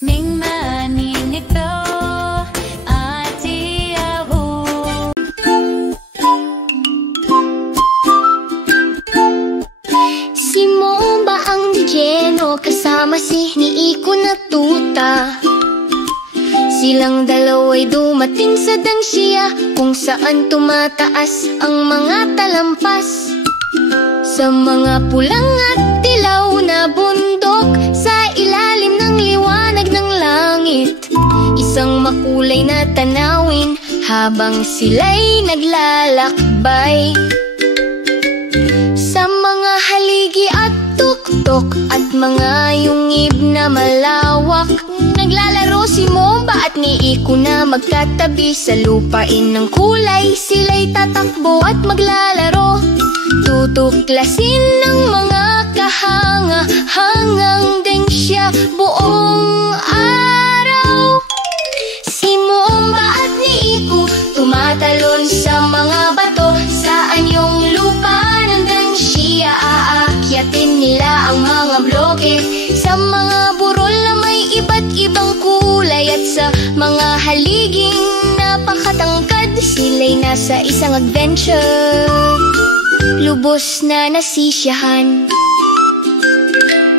Ning maninig to ati ako. Si Momba ang Jeno kasama si Niiko na tuta. Silang dalawa'y dumating sa Dangshiya kung saan tumataas ang mga talampas. Sa mga pulang at dilaw na bundok, sa ilalim ng liwanag ng langit, isang makulay na tanawin habang sila'y naglalakbay. Sa mga haligi at tuktok at mga yungib na malawak, naglalaro si Momba at Niiko na magkatabi. Sa lupain ng kulay, sila'y tatakbo at maglalaro. Tutuklasin ng mga kahanga-hangang Dangshiya buong araw. Si Momba at Niiko tumatalon sa mga bato. Sa anyong lupa ng Dangshiya, aakyatin nila ang mga bloke. Sa mga burol na may iba't ibang kulay at sa mga haliging napakatangkad, sila'y nasa isang adventure. Lubos na nasisiyahan.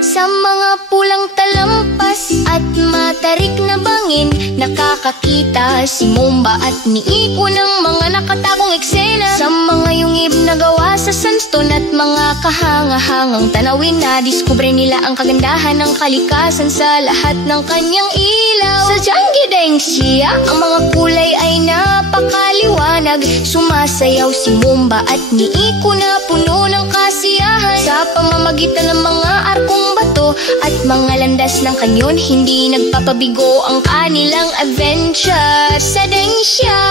Sa mga pulang talampas at matarik na bangin, nakakakita si Momba at Niiko ng mga nakatagong eksena. Sa mga yungib na gawa sa sandstone at mga kahanga-hangang tanawin, nadiskubre nila ang kagandahan ng kalikasan sa lahat ng kanyang ilaw. Sa Jangi Dangshiya, ang mga kulay ay napakaliwanag. Sumasayaw si Momba at Niiko na puno ng kasiyahan. Sa pamamagitan ng mga arkong bato at mga landas ng kanyon, hindi nagpapabigo ang kanilang adventure sa Dangshiya.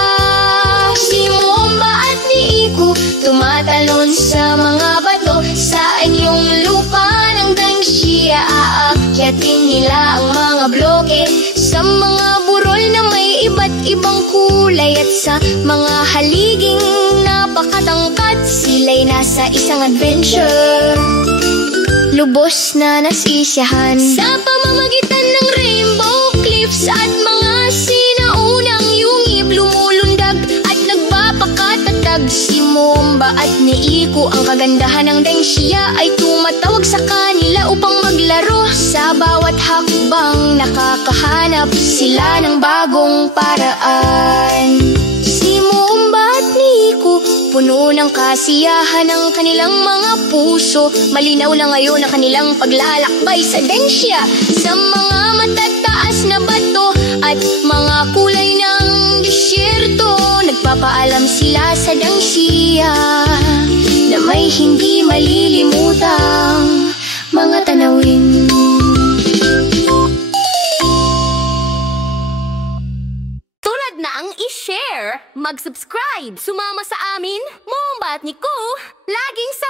Si Momba at Niiko tumatalon sa mga bato. Sa anyong lupa ng Dangshiya, aakyatin nila ang mga bloke. Sa mga burol na may iba't ibang kulay at sa mga haliging napakatangkad, sila'y nasa isang adventure. Lubos na nasisiyahan. Sa pamamagitan ng rainbow cliffs at mga sinaunang yungib, lumulundag at nagpapakatatag si Momba at Niiko. Ang kagandahan ng Dangshiya ay tumatawag sa kanila upang maglaro. Sa bawat hakbang nakakahanap sila ng bagong paraan. Si Momba at Niiko puno ng kasiyahan ang kanilang mga puso. Malinaw na ngayon ang kanilang paglalakbay sa Dangshiya. Sa mga matataas na bato at mga kulay ng disyerto, nagpapaalam sila sa Dangshiya na may hindi malilimutang mga tanawin. Tulad na ang i-share, mag-subscribe, sumama sa amin, Momba at Niiko, laging sa